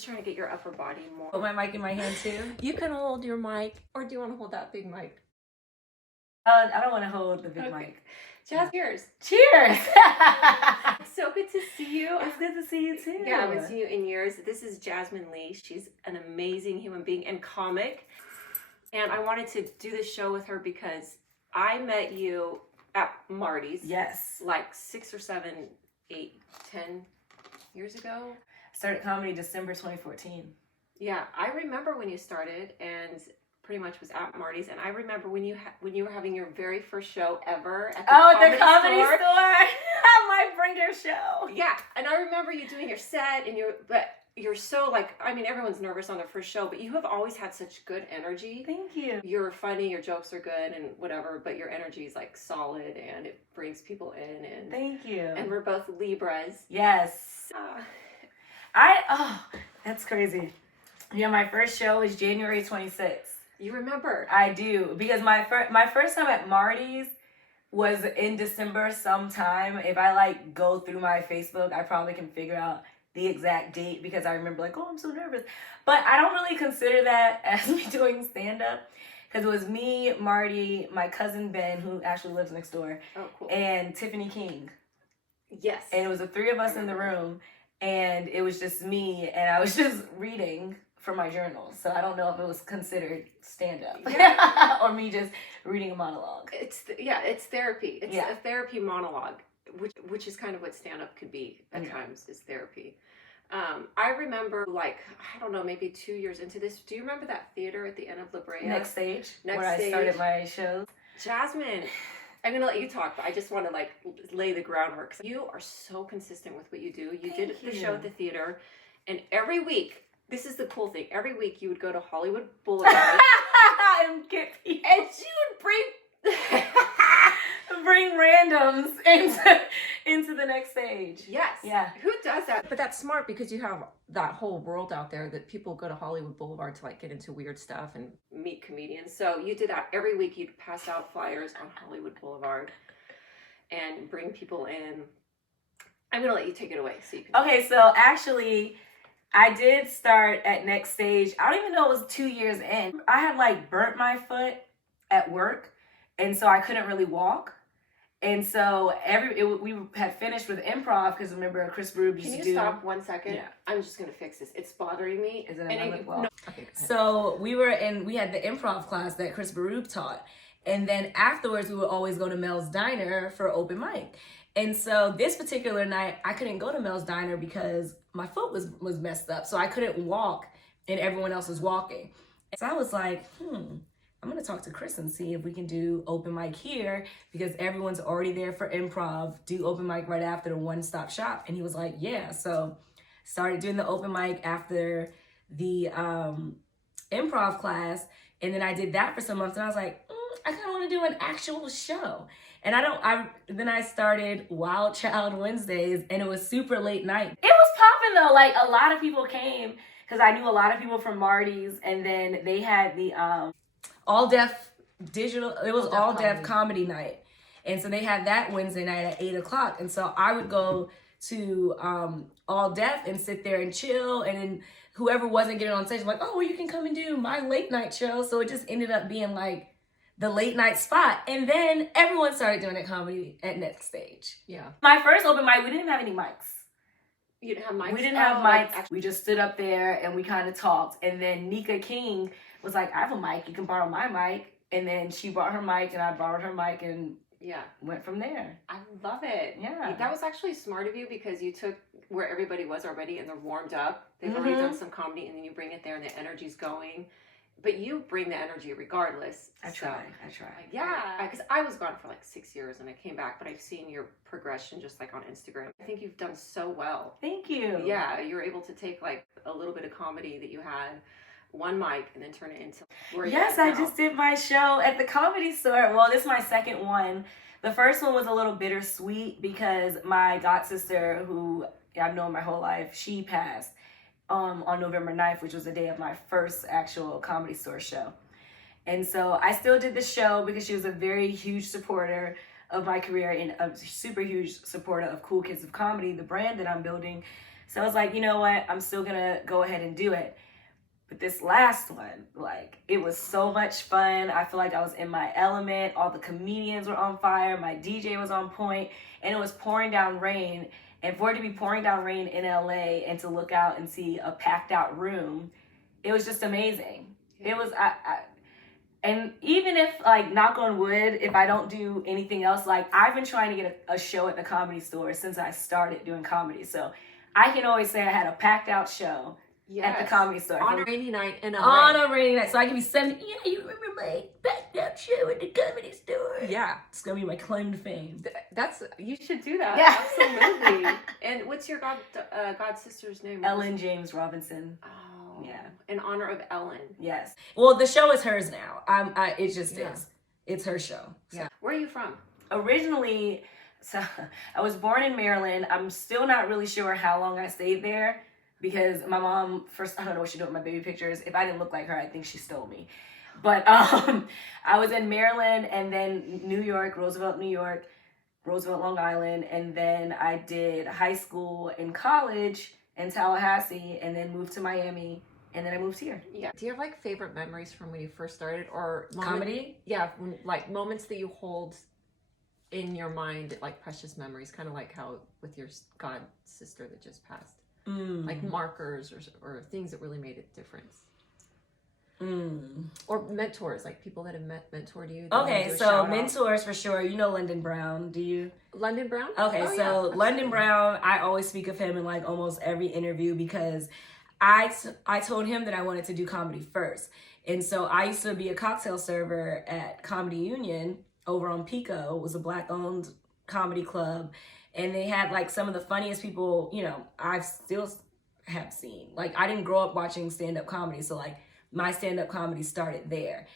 just trying to get your upper body more. Put my mic in my hand too. You can hold your mic, or do you want to hold that big mic? I don't want to hold the big mic. Jazz, cheers. Cheers. So good to see you. It's good to see you too. Yeah, I haven't seen you in years. This is Jasmin Leigh. She's an amazing human being and comic. And I wanted to do this show with her because I met you at Marty's. Yes. Like 6 or 7, 8, 10 years ago. Started comedy December 2014. Yeah, I remember when you started and pretty much was at Marty's. And I remember when you were having your very first show ever at the comedy store. My bringer show. Yeah, and I remember you doing your set and you're so like, I mean, everyone's nervous on their first show, but you have always had such good energy. Thank you. You're funny, your jokes are good and whatever, but your energy is like solid and it brings people in. And thank you. And we're both Libras. Yes. That's crazy. Yeah, my first show was January 26th. You remember? I do, because my first time at Marty's was in December sometime. If I like go through my Facebook, I probably can figure out the exact date because I remember like, oh, I'm so nervous. But I don't really consider that as me doing stand-up because it was me, Marty, my cousin Ben, who actually lives next door, and Tiffany King. Yes. And it was the three of us in the room, and it was just me, and I was just reading from my journal. So I don't know if it was considered stand-up or me just reading a monologue. It's therapy. It's a therapy monologue, which is kind of what stand-up could be at times, is therapy. I remember, like, I don't know, maybe 2 years into this. Do you remember that theater at the end of La Brea? Next Stage, where I started my shows. Jasmin, I'm going to let you talk, but I just want to, like, lay the groundwork. You are so consistent with what you do. You did the show at the theater, and every week, this is the cool thing, every week you would go to Hollywood Boulevard and get people. And you would bring randoms into the next stage. Yes. Yeah. Who does that? But that's smart because you have that whole world out there that people go to Hollywood Boulevard to like get into weird stuff and meet comedians. So you did that every week. You'd pass out flyers on Hollywood Boulevard and bring people in. I'm gonna let you take it away so you can. Okay, so actually I did start at Next Stage. I don't even know it was 2 years in. I had like burnt my foot at work, and so I couldn't really walk. And so we had finished with improv because remember Chris Berube used to do. Can you stop 1 second? Yeah. I'm just gonna fix this. It's bothering me. Is it a lip gloss? No. Okay, so we had the improv class that Chris Berube taught, and then afterwards we would always go to Mel's Diner for open mic. And so this particular night I couldn't go to Mel's Diner because my foot was messed up, so I couldn't walk, and everyone else was walking. So I was like, I'm gonna talk to Chris and see if we can do open mic here because everyone's already there for improv. Do open mic right after the one-stop shop. And he was like, yeah. So started doing the open mic after the improv class. And then I did that for some months and I was like, I kind of want to do an actual show. And then I started Wild Child Wednesdays and it was super late night. It was popping though. Like a lot of people came because I knew a lot of people from Marty's, and then they had the all deaf digital. It was all deaf comedy night, and so they had that Wednesday night at 8:00. And so I would go to all deaf and sit there and chill, and then whoever wasn't getting on stage was like, oh, well, you can come and do my late night show. So it just ended up being like the late night spot, and then everyone started doing that comedy at Next Stage. Yeah. My first open mic, we didn't have any mics. You didn't have mics? We didn't have mics. We just stood up there and we kind of talked. And then Nika King was like, I have a mic. You can borrow my mic. And then she brought her mic and I borrowed her mic and went from there. I love it. Yeah. That was actually smart of you because you took where everybody was already and they're warmed up. They've already done some comedy and then you bring it there and the energy's going. But you bring the energy regardless. I try. Yeah, because I was gone for like 6 years and I came back, but I've seen your progression just like on Instagram. I think you've done so well. Thank you. Yeah, you're able to take like a little bit of comedy that you had, one mic, and then turn it into where you're at now. I just did my show at the Comedy Store. Well, this is my second one. The first one was a little bittersweet because my god sister, who I've known my whole life, she passed on November 9th, which was the day of my first actual Comedy Store show. And so I still did the show because she was a very huge supporter of my career and a super huge supporter of Cool Kids of Comedy, the brand that I'm building. So I was like, you know what? I'm still gonna go ahead and do it. But this last one, like, it was so much fun. I feel like I was in my element. All the comedians were on fire. My DJ was on point, and it was pouring down rain. And for it to be pouring down rain in LA and to look out and see a packed out room, it was just amazing. It was, and even if, like, knock on wood, if I don't do anything else, like, I've been trying to get a show at the Comedy Store since I started doing comedy. So I can always say I had a packed out show. Yes. At the Comedy Store. On a rainy night in LA. On a rainy night. So I can be 70. Yeah, you remember my backed up show at the Comedy Store. Yeah. It's going to be my claim to fame. You should do that. Yeah. Absolutely. And what's your god sister's name? Ellen James Robinson. Oh. Yeah. In honor of Ellen. Yes. Well, the show is hers now. It just is. It's her show. So. Yeah. Where are you from? Originally, so I was born in Maryland. I'm still not really sure how long I stayed there. Because my mom, first, I don't know what she did with my baby pictures. If I didn't look like her, I think she stole me. But I was in Maryland and then New York, Roosevelt, Long Island. And then I did high school and college in Tallahassee and then moved to Miami. And then I moved here. Yeah. Do you have like favorite memories from when you first started or comedy? Yeah. Like moments that you hold in your mind, like precious memories, kind of like how with your god sister that just passed. Like markers or things that really made a difference. Or mentors, like people that have mentored you. Okay, so mentors for sure. You know London Brown, do you? London Brown? Okay, oh, so yeah, London Brown, I always speak of him in like almost every interview because I told him that I wanted to do comedy first. And so I used to be a cocktail server at Comedy Union over on Pico. It was a Black-owned comedy club. And they had like some of the funniest people, you know, I still have seen. Like I didn't grow up watching stand-up comedy. So like my stand-up comedy started there.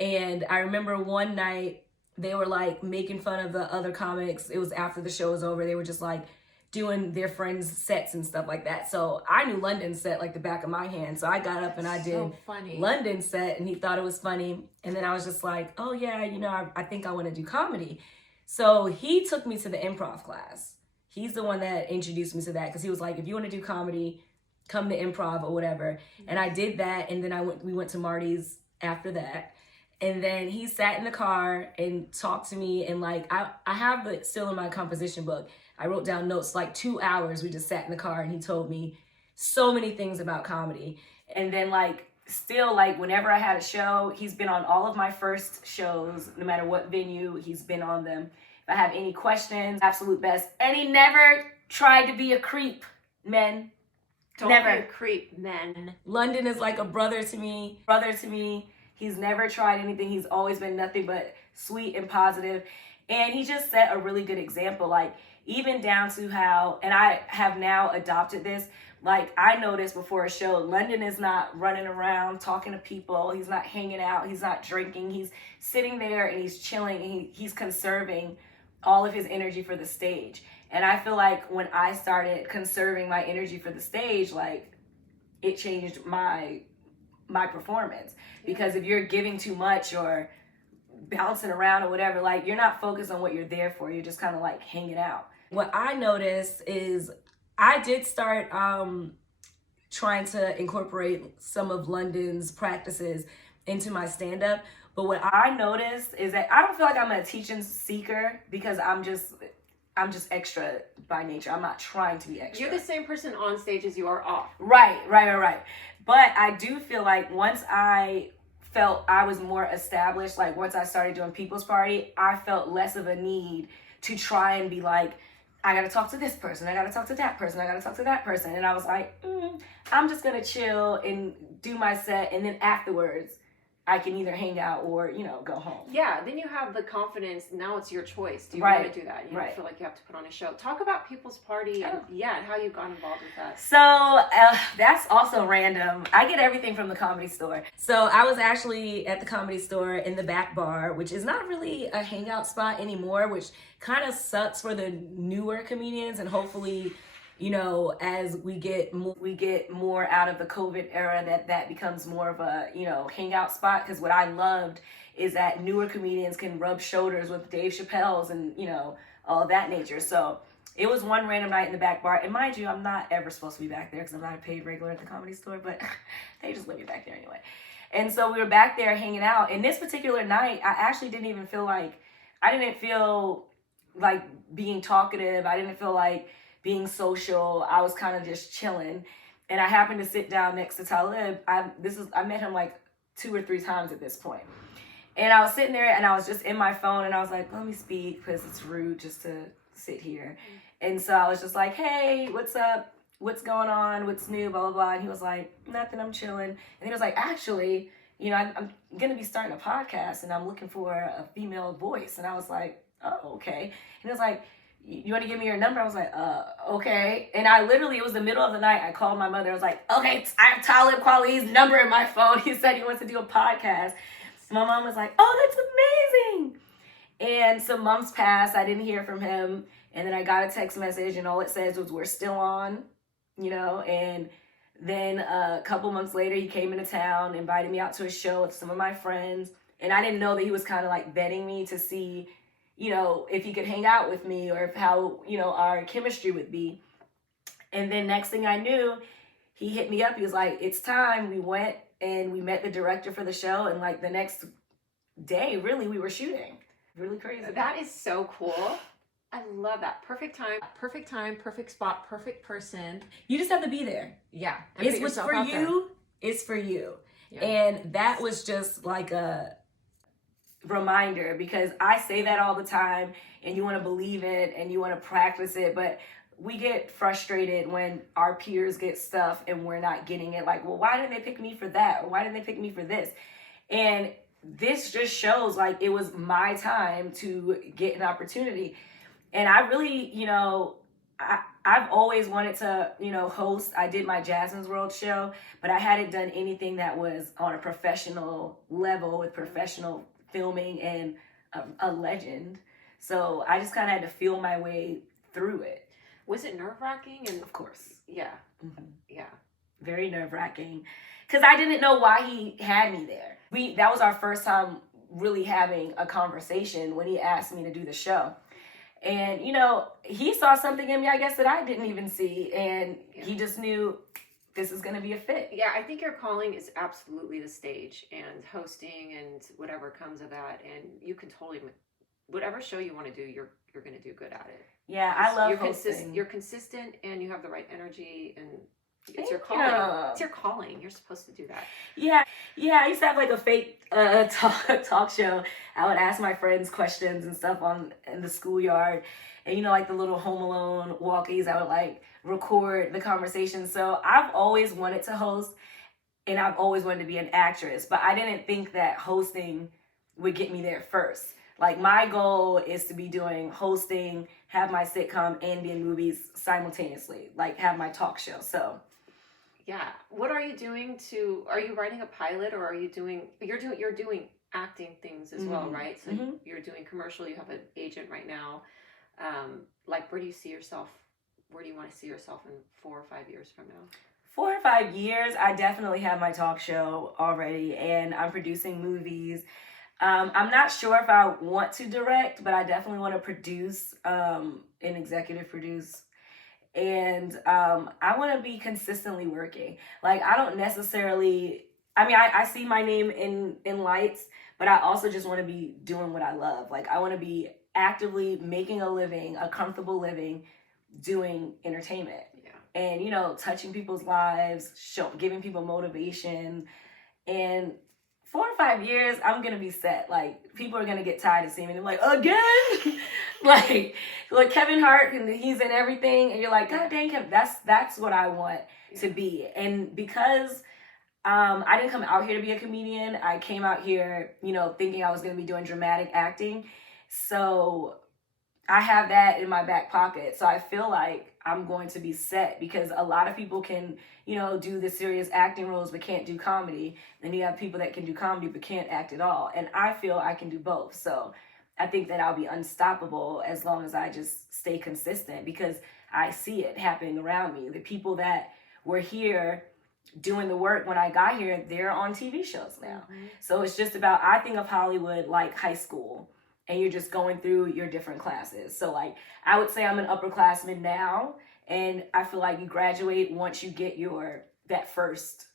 And I remember one night they were like making fun of the other comics. It was after the show was over. They were just like doing their friends' sets and stuff like that. So I knew London's set like the back of my hand. So I got up and I did London's set and he thought it was funny. And then I was just like, oh yeah, you know, I think I want to do comedy. So he took me to the improv class. He's the one that introduced me to that because he was like, if you want to do comedy, come to improv or whatever. And I did that. And then we went to Marty's after that. And then he sat in the car and talked to me. And like, I have it still in my composition book. I wrote down notes, like 2 hours. We just sat in the car and he told me so many things about comedy. And then like, still like whenever I had a show, he's been on all of my first shows, no matter what venue, he's been on them. If I have any questions, absolute best. And he never tried to be a creep, men. Don't never. Be a creep, men. London is like a brother to me. He's never tried anything. He's always been nothing but sweet and positive. And he just set a really good example. Like even down to how, and I have now adopted this, like I noticed before a show, London is not running around talking to people. He's not hanging out. He's not drinking. He's sitting there and he's chilling and he's conserving all of his energy for the stage. And I feel like when I started conserving my energy for the stage, like it changed my performance. Because if you're giving too much or bouncing around or whatever, like you're not focused on what you're there for. You're just kind of like hanging out. What I noticed is I did start trying to incorporate some of London's practices into my stand-up. But what I noticed is that I don't feel like I'm a teaching seeker because I'm just extra by nature. I'm not trying to be extra. You're the same person on stage as you are off. Right. But I do feel like once I felt I was more established, like once I started doing People's Party, I felt less of a need to try and be like, I gotta talk to this person, I gotta talk to that person, I gotta talk to that person. And I was like, I'm just gonna chill and do my set, and then afterwards, I can either hang out or, you know, go home. Yeah, then you have the confidence. Now it's your choice. Do you want to do that? You don't feel like you have to put on a show. Talk about People's Party and how you got involved with that. So that's also random. I get everything from the Comedy Store. So I was actually at the Comedy Store in the back bar, which is not really a hangout spot anymore, which kind of sucks for the newer comedians. And hopefully, you know, as we get more out of the COVID era, that becomes more of a, you know, hangout spot. Because what I loved is that newer comedians can rub shoulders with Dave Chappelle's and, you know, all that nature. So it was one random night in the back bar. And mind you, I'm not ever supposed to be back there because I'm not a paid regular at the Comedy Store, but they just let me back there anyway. And so we were back there hanging out. And this particular night, I actually didn't even feel like, I didn't feel like being talkative. I didn't feel like being social. I was kind of just chilling. And I happened to sit down next to Talib. I met him like 2 or 3 times at this point. And I was sitting there and I was just in my phone and I was like, let me speak because it's rude just to sit here. And so I was just like, hey, what's up? What's going on? What's new? Blah, blah, blah. And he was like, nothing, I'm chilling. And he was like, actually, you know, I'm going to be starting a podcast and I'm looking for a female voice. And I was like, oh, okay. And he was like, you want to give me your number? I was like, okay. And I literally, it was the middle of the night. I called my mother. I was like, okay, I have Talib Kweli's number in my phone. He said he wants to do a podcast. My mom was like, oh, that's amazing. And some months passed. I didn't hear from him. And then I got a text message and all it says was, we're still on, you know. And then a couple months later, he came into town, invited me out to a show with some of my friends. And I didn't know that he was kind of like vetting me to see, you know, if he could hang out with me or if how, you know, our chemistry would be. And then next thing I knew, he hit me up. He was like, it's time. We went and we met the director for the show. And like the next day, really, we were shooting. Really crazy. That is so cool. I love that. Perfect time, perfect spot, perfect person. You just have to be there. Yeah. It's what's for you. It's for you. Yeah. And that was just like a reminder because I say that all the time and you want to believe it and you want to practice it, but we get frustrated when our peers get stuff and we're not getting it. Like, well, why didn't they pick me for that? Or why didn't they pick me for this? And this just shows like it was my time to get an opportunity. And I really, you know, I've always wanted to, you know, host. I did my Jasmine's World show, but I hadn't done anything that was on a professional level with professional filming and a legend. So I just kind of had to feel my way through it. Was it nerve-wracking? And of course. Yeah. Mm-hmm. Yeah. Very nerve-wracking. Because I didn't know why he had me there. That was our first time really having a conversation when he asked me to do the show. And, you know, he saw something in me, I guess, that I didn't even see. And he just knew this is going to be a fit. Yeah, I think your calling is absolutely the stage and hosting and whatever comes of that. And you can totally, whatever show you want to do, you're going to do good at it. Yeah, I love hosting. You're consistent and you have the right energy and it's your calling. It's your calling. You're supposed to do that. Yeah. I used to have like a fake talk show. I would ask my friends questions and stuff in the schoolyard. And, you know, like the little Home Alone walkies, I would like record the conversation. So I've always wanted to host and I've always wanted to be an actress. But I didn't think that hosting would get me there first. Like my goal is to be doing hosting, have my sitcom and be in movies simultaneously, like have my talk show. So yeah. What are you doing are you writing a pilot or are you you're doing acting things as well, right? So you're doing commercial, you have an agent right now. Like where do you want to see yourself in 4 or 5 years from now? 4 or 5 years, I definitely have my talk show already and I'm producing movies. I'm not sure if I want to direct, but I definitely want to produce and executive produce. And I want to be consistently working. Like, I don't necessarily, I see my name in lights, but I also just want to be doing what I love. Like, I want to be actively making a living, a comfortable living, doing entertainment. Yeah. And, you know, touching people's lives, giving people motivation. And 4 or 5 years, I'm going to be set. Like, people are going to get tired of seeing me. They're like, again? like Kevin Hart, and he's in everything. And you're like, God dang, Kevin, that's what I want to be. And because I didn't come out here to be a comedian, I came out here, you know, thinking I was going to be doing dramatic acting. So I have that in my back pocket. So I feel like I'm going to be set because a lot of people can, you know, do the serious acting roles but can't do comedy. Then you have people that can do comedy but can't act at all. And I feel I can do both. So I think that I'll be unstoppable as long as I just stay consistent because I see it happening around me. The people that were here doing the work when I got here, they're on TV shows now. Mm-hmm. So it's just about, I think of Hollywood like high school. and you're just going through your different classes. So like, I would say I'm an upperclassman now, and I feel like you graduate once you get that first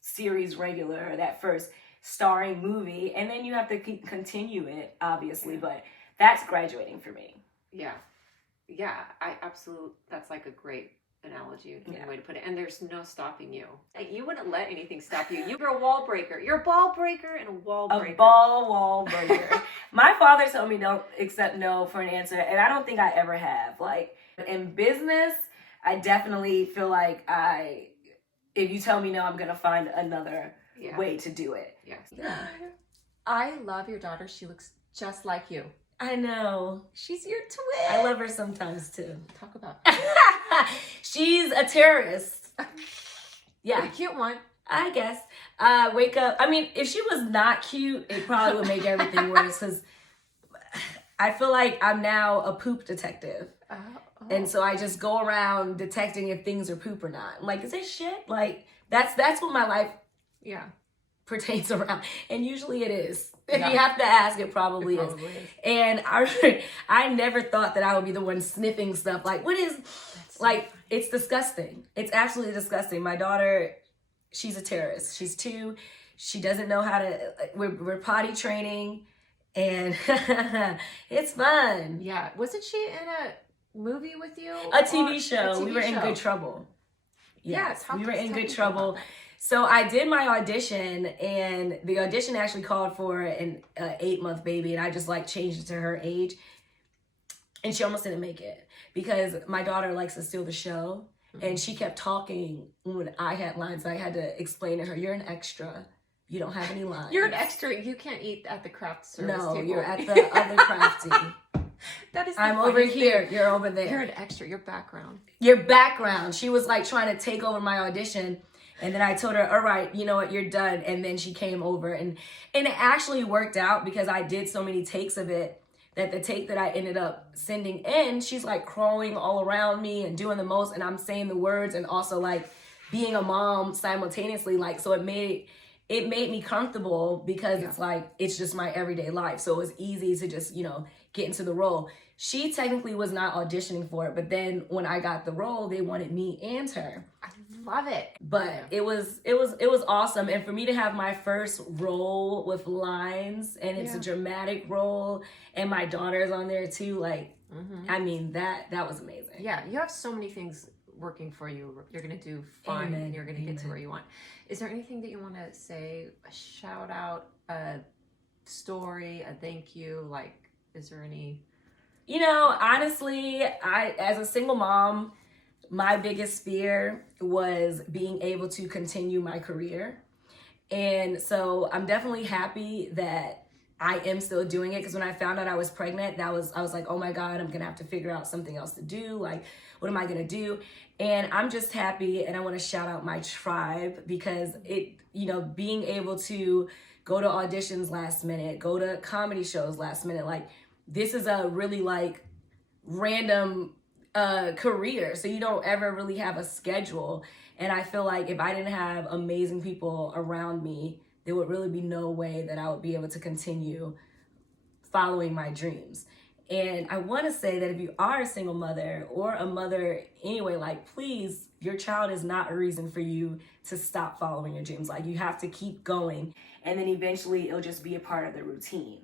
series regular, or that first starring movie, and then you have to continue it, obviously, but that's graduating for me. Yeah. I absolutely, that's like a great analogy, a way to put it. And there's no stopping you. Like, you wouldn't let anything stop you. You're a wall breaker. You're a ball breaker and a wall breaker. A wall breaker. My father told me don't accept no for an answer, and I don't think I ever have. Like, in business, I definitely feel like if you tell me no, I'm gonna find another way to do it. Yes. I love your daughter. She looks just like you. I know. She's your twin. I love her sometimes too. Talk about She's a terrorist. Yeah. A cute one. I guess. Wake up. I mean, if she was not cute, it probably would make everything worse, because I feel like I'm now a poop detective. And so I just go around detecting if things are poop or not. I'm like, is this shit? Like, that's what my life pertains around. And usually it is. If you have to ask, it probably is. And I never thought that I would be the one sniffing stuff. Like, what is, like, it's disgusting. It's absolutely disgusting. My daughter, she's a terrorist. She's 2. She doesn't know how to, we're potty training, and it's fun. Yeah. Wasn't she in a movie with you? A TV show. We were in good trouble. Yes, we were in good trouble. So I did my audition, and the audition actually called for an 8-month baby, and I just like changed it to her age. And she almost didn't make it because my daughter likes to steal the show, and she kept talking when I had lines. I had to explain to her, "You're an extra. You don't have any lines. You're an extra. You can't eat at the craft service table. You're at the other crafty." That is. I'm over here. You're over there. You're an extra. Your background. Your background. She was like trying to take over my audition. And then I told her, all right, you know what, you're done. And then she came over, and it actually worked out because I did so many takes of it that the take that I ended up sending in, she's like crawling all around me and doing the most, and I'm saying the words and also like being a mom simultaneously. Like, so it made me comfortable because it's like, it's just my everyday life. So it was easy to just, get into the role. She technically was not auditioning for it, but then when I got the role, they wanted me and her. I love it. But it was awesome. And for me to have my first role with lines, and it's a dramatic role, and my daughter's on there too, like, I mean, that was amazing. Yeah, you have so many things working for you. You're going to do fine. Amen. And you're going to get to where you want. Is there anything that you want to say, a shout out, a story, a thank you? Like, is there any... Honestly, as a single mom, my biggest fear was being able to continue my career. And so I'm definitely happy that I am still doing it, because when I found out I was pregnant, I was like, oh my God, I'm going to have to figure out something else to do. Like, what am I going to do? And I'm just happy, and I want to shout out my tribe, because being able to go to auditions last minute, go to comedy shows last minute, like, this is a really like random career. So you don't ever really have a schedule. And I feel like if I didn't have amazing people around me, there would really be no way that I would be able to continue following my dreams. And I want to say that if you are a single mother or a mother anyway, like, please, your child is not a reason for you to stop following your dreams. Like, you have to keep going, and then eventually it'll just be a part of the routine.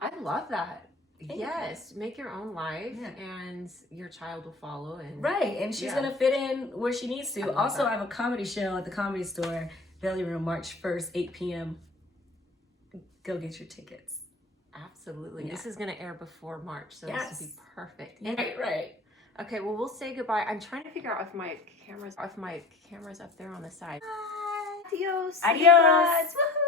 I love that. Yes, make your own life, and your child will follow. And right, and she's gonna fit in where she needs to. Also, I have a comedy show at the Comedy Store, Belly Room, March 1st, 8 p.m. Go get your tickets. Absolutely. Yeah. This is gonna air before March, so this will be perfect. Right. Okay, well, we'll say goodbye. I'm trying to figure out if my camera's up there on the side. Adios. Adios. Woohoo.